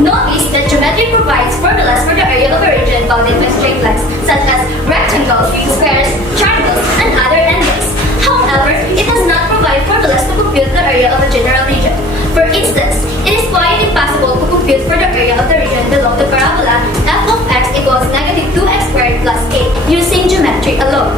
Notice that geometry provides formulas for the area of a region bounded by straight lines, such as rectangles, squares, triangles, and other angles. However, it does not provide formulas to compute the area of a general region. For instance, it is quite impossible to compute for the area of the region below the parabola f of x equals negative 2x squared plus 8 using geometry alone.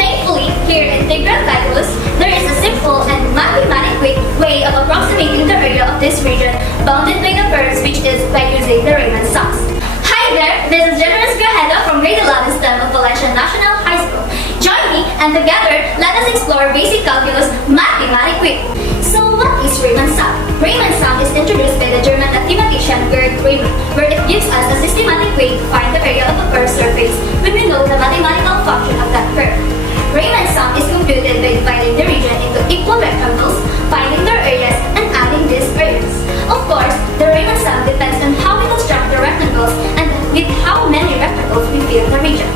Thankfully, here in integral calculus, there is a simple and mathematic way of approximating the area of this region bounded by the curves, which is by using the Riemann sums. Hi there, this is Generous Grajeda from grade 11 STEM of Valencia National High School. Join me and together, let us explore basic calculus mathematic. So what is Riemann sum? Riemann sum is introduced by the German mathematician Gerd Riemann, where it gives us a systematic way to find the area of a curved surface when we know the mathematical function of that curve. Riemann sum is computed by dividing the region into equal rectangles, finding their areas, and adding these areas. Of course, the Riemann sum depends on how we construct the rectangles and with how many rectangles we fill the region.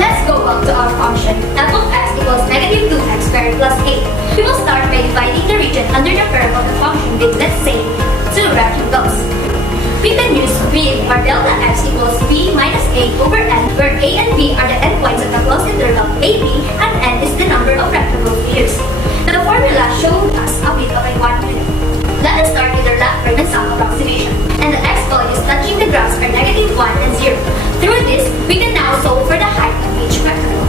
Let's go back to our function f of x equals negative 2x squared plus 8. We will start by dividing the region under the curve of the function with, let's say, 2 rectangles. We can use v or delta x equals v minus a over n, where a and b are the endpoints of the closed interval ab and n is the number of rectangles we use. The formula showed us a bit of a 1 minute. Let us start with our left Riemann sum approximation, and the x values touching the graphs are negative 1 and 0. Through this, we can now solve for the height of each rectangle.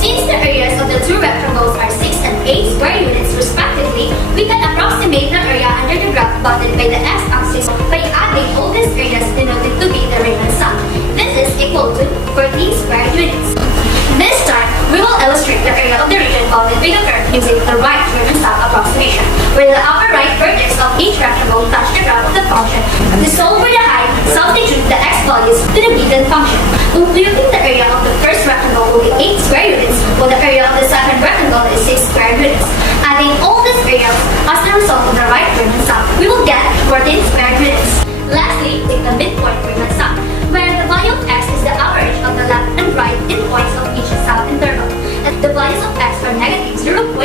Since the areas of the two rectangles are 6 and 8 square units respectively, we can approximate the area under the graph bounded by the x-axis by adding all these areas denoted to be the Riemann sum. This is equal to 14 square units. This time, we will illustrate the area of the region bounded by the curve using the right Riemann sum approximation, where the upper right vertex of each rectangle touch the graph of the function. To solve for the height, substitute the x values to the given function. Computing the area of the first rectangle will be 8 square units, while the area of the second rectangle is 6 square units. Adding all these areas as the result of the right Riemann sum, we will get 14 square units. Lastly, take the midpoint Riemann sum, where the value of x is the average of the left and right endpoints of each sub-interval, and the values of x are negative 0.5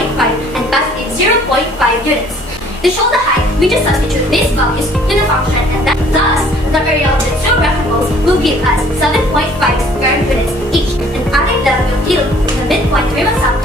and positive 0.5 units. To show the height, we just substitute these values to the function, and thus, the area of the two rectangles will give us 7.5 square units each, and adding them will yield the midpoint Riemann sum